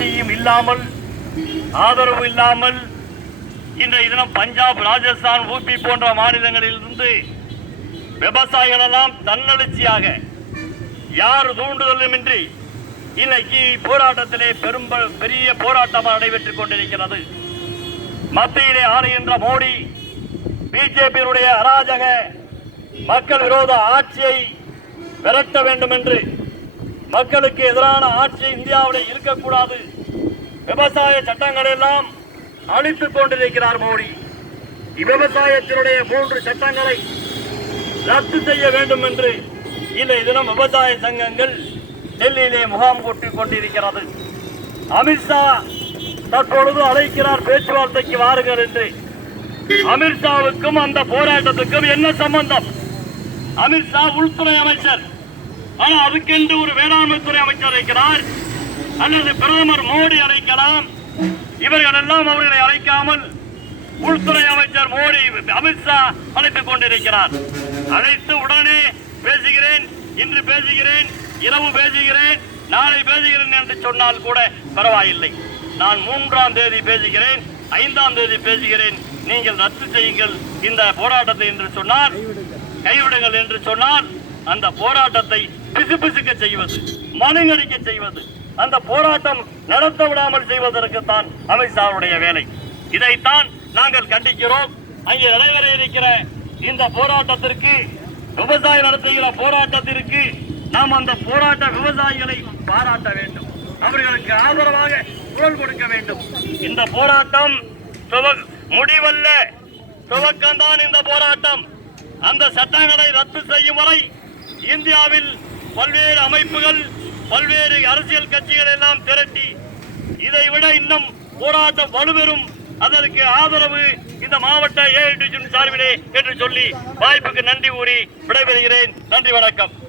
ஆட்சியும் இல்லாமல் ஆதரவு இல்லாமல் இன்றைய தினம் பஞ்சாப் ராஜஸ்தான் ஊபி போன்ற மாநிலங்களிலிருந்து விவசாயிகள் எல்லாம் தன்னெழுச்சியாக யார் தூண்டுதலுமின்றி இன்னைக்கு போராட்டத்திலே பெரும் பெரிய போராட்டமாக நடைபெற்றுக் கொண்டிருக்கிறது. மத்தியிலே ஆளுகின்ற மோடி பிஜேபியினுடைய அராஜக மக்கள் விரோத ஆட்சியை விரட்ட வேண்டும் என்று மக்களுக்கு எதிரான ஆட்சி இந்தியாவிலே இருக்கக்கூடாது. விவசாய சட்டங்கள் எல்லாம் அழித்துக் கொண்டிருக்கிறார் மோடி. விவசாயத்தினுடைய மூன்று சட்டங்களை ரத்து செய்ய வேண்டும் என்று இன்றைய தினம் விவசாய சங்கங்கள் டெல்லியிலே முகாம் கூட்டிக் கொண்டிருக்கிறது. அமித்ஷா தற்பொழுது அழைக்கிறார் பேச்சுவார்த்தைக்கு வாருங்கள் என்று. அமித்ஷாவுக்கும் அந்த போராட்டத்துக்கும் என்ன சம்பந்தம்? அமித்ஷா உள்துறை அமைச்சர். ஆனா அதுக்கென்று ஒரு வேளாண்மை துறை அமைச்சர் அழைக்கிறார் அல்லது பிரதமர் மோடி அழைக்கலாம். இவர்கள் எல்லாம் அவர்களை அழைக்காமல் உள்துறை அமைச்சர் மோடி அமித்ஷா அழைத்துக் கொண்டிருக்கிறார். அழைத்து உடனே பேசுகிறேன் இன்று பேசுகிறேன் இரவு பேசுகிறேன் நாளை பேசுகிறேன் என்று சொன்னால் கூட பரவாயில்லை. நான் மூன்றாம் தேதி பேசுகிறேன் ஐந்தாம் தேதி பேசுகிறேன். நீங்கள் ரத்து செய்யுங்கள் இந்த போராட்டத்தை என்று சொன்னால் கைவிடுங்கள் என்று சொன்னால் அந்த போராட்டத்தை பிசுபிசுக்க செய்வது மனுங்கடிக்க செய்வது அந்த போராட்டம் நடத்த விடாமல் செய்வதற்குத்தான் அமித்ஷாவுடைய வேலை. இதைத்தான் நாங்கள் கண்டிக்கிறோம். அங்கே நடைபெற இருக்கிற இந்த போராட்டத்திற்கு விவசாயம் நடத்துகிற போராட்டத்திற்கு நாம் அந்த போராட்ட விவசாயிகளை பாராட்ட வேண்டும். அவர்களுக்கு ஆதரவாக குரல் கொடுக்க வேண்டும். இந்த போராட்டம் முடிவல்ல. துவக்கம்தான் இந்த போராட்டம். அந்த சட்டங்களை ரத்து செய்யும் வரை இந்தியாவில் பல்வேறு அமைப்புகள் பல்வேறு அரசியல் கட்சிகள் எல்லாம் திரட்டி இதை விட இன்னும் போராட்டம் வலுவெறும் அதற்கு ஆதரவு இந்த மாவட்ட ஏஐடி சார்பிலே என்று சொல்லி வாய்ப்புக்கு நன்றி கூறி விடைபெறுகிறேன். நன்றி வணக்கம்.